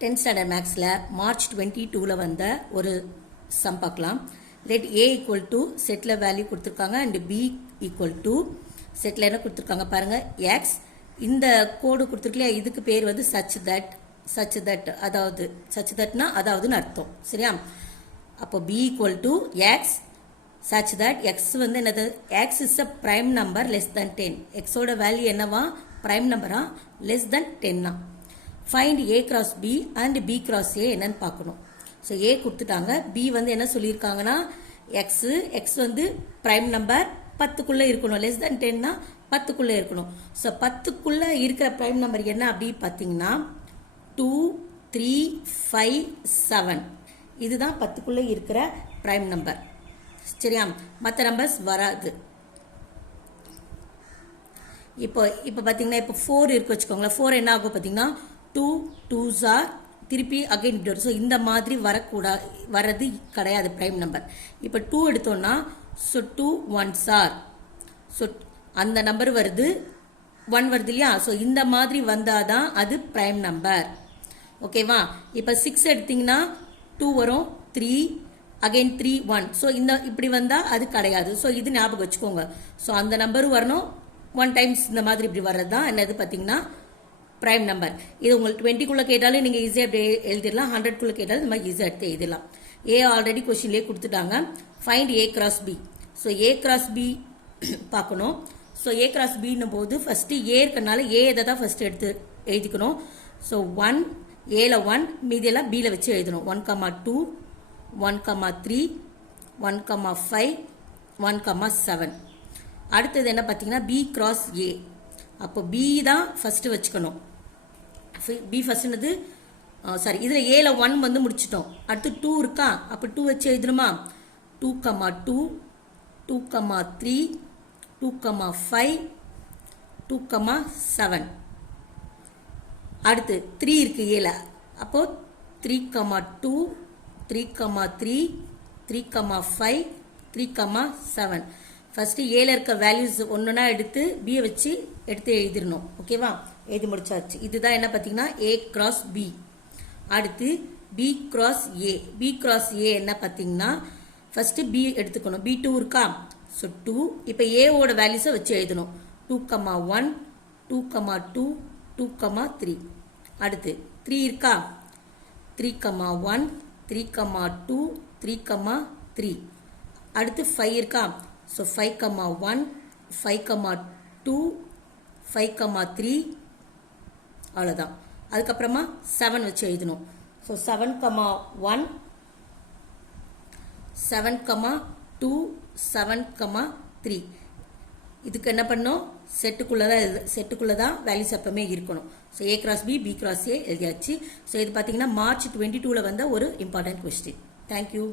10th standard mathsல March 22ல வந்த ஒரு sum பார்க்கலாம். let a equal to setல value கொடுத்திருக்காங்க and b equal to setல என்ன கொடுத்திருக்காங்க பாருங்க x இந்த கோடு கொடுத்திருக்கலையா இதுக்கு பேர் வந்து such that அதாவது such thatனா அதாவதுன்னு அர்த்தம் சரியா அப்போ b equal to x such that x வந்து என்னது x is a prime number less than 10 x ஓட வேல்யூ என்னவா prime numberா less than 10 find a cross b and b cross a என்னன்னு பார்க்கணும் ஸோ a கொடுத்துட்டாங்க b வந்து என்ன சொல்லியிருக்காங்கன்னா x வந்து prime number 10க்குள்ளே இருக்கணும் less than 10னா 10க்குள்ளே இருக்கணும் ஸோ 10க்குள்ளே இருக்கிற prime number என்ன அப்படி பார்த்தீங்கன்னா 2 3 5 7 இதுதான் 10க்குள்ளே இருக்கிற prime number சரியா மற்ற நம்பர்ஸ் வராது இப்போ பார்த்தீங்கன்னா இப்போ 4 இருக்கு வச்சுக்கோங்களேன் 4 என்ன ஆகும் பார்த்தீங்கன்னா 2 2s are திருப்பி அகைன் இப்படி வரும் ஸோ இந்த மாதிரி வர்றது கிடையாது ப்ரைம் நம்பர் இப்போ 2 எடுத்தோம்னா ஸோ 2 1s are ஸோ அந்த நம்பர் வருது 1 வருது இல்லையா ஸோ இந்த மாதிரி வந்தாதான் அது ப்ரைம் நம்பர் ஓகேவா இப்போ 6 எடுத்தீங்கன்னா 2 வரும் 3 அகைன் 3 1 ஸோ இந்த இப்படி வந்தால் அது கிடையாது ஸோ இது ஞாபகம் வச்சுக்கோங்க ஸோ அந்த நம்பரும் வரணும் 1 டைம்ஸ் இந்த மாதிரி இப்படி வர்றது தான் என்னது பார்த்தீங்கன்னா ப்ரைம் நம்பர் இது உங்களுக்கு 20க்குள்ளே கேட்டாலும் நீங்கள் ஈஸியாக அப்படி எழுதிடலாம் 100க்குள்ளே கேட்டாலும் இந்த மாதிரி ஈஸியாக எடுத்து எழுதிடலாம் ஏ ஆல்ரெடி கொஸ்டின்லேயே கொடுத்துட்டாங்க find A cross B so A cross B பார்க்கணும் ஸோ ஏ கிராஸ் பின்னும் போது ஃபஸ்ட்டு ஏ இருக்கனால ஏ இதை தான் ஃபஸ்ட்டு எடுத்து எழுதிக்கணும் ஸோ 1 ஏல 1 மீதியெல்லாம் பியில் வச்சு எழுதணும் 1,2 1,3 1,5 1,7 அடுத்தது என்ன பார்த்தீங்கன்னா பி கிராஸ் ஏ அப்போ பி தான் ஃபஸ்ட்டு வச்சுக்கணும் பி ஃபஸ்ட்டுனது சாரி இதில் ஏல 1 வந்து முடிச்சிட்டோம் அடுத்து 2 இருக்கா அப்போ 2 வச்சு எழுதணுமா 2,2 2,3 2,5 2,7 அடுத்து 3 இருக்கு ஏல அப்போ 3,2 3,3 3,5 3,7 ஃபஸ்ட்டு ஏல இருக்க வேல்யூஸ் ஒன்றுனா எடுத்து பியை வச்சு எடுத்து எழுதிடணும் ஓகேவா எழுதி முடிச்சாச்சு இதுதான் என்ன பார்த்தீங்கன்னா ஏ கிராஸ் பி அடுத்து பி கிராஸ் ஏ என்ன பார்த்தீங்கன்னா ஃபஸ்ட்டு பி எடுத்துக்கணும் பி 2 இருக்கா ஸோ 2 இப்போ ஏவோட வேல்யூஸை வச்சு எழுதணும் 2,1 2,2 2,3 அடுத்து 3 இருக்கா 3,1 3,2 3,3 அடுத்து 5 இருக்கா ஸோ 5,1 5,2 5,3 அவ்வளோதான் அதுக்கப்புறமா 7 வச்சு எழுதணும் ஸோ 7,1 7,2 7,3 இதுக்கு என்ன பண்ணோம் செட்டுக்குள்ளே தான் வேல்யூஸ் எப்பவுமே இருக்கணும் so A cross B cross A எழுதியாச்சு ஸோ இது பார்த்தீங்கன்னா மார்ச் 22ல் வந்த ஒரு இம்பார்ட்டன்ட் கொஸ்டின் தேங்க்யூ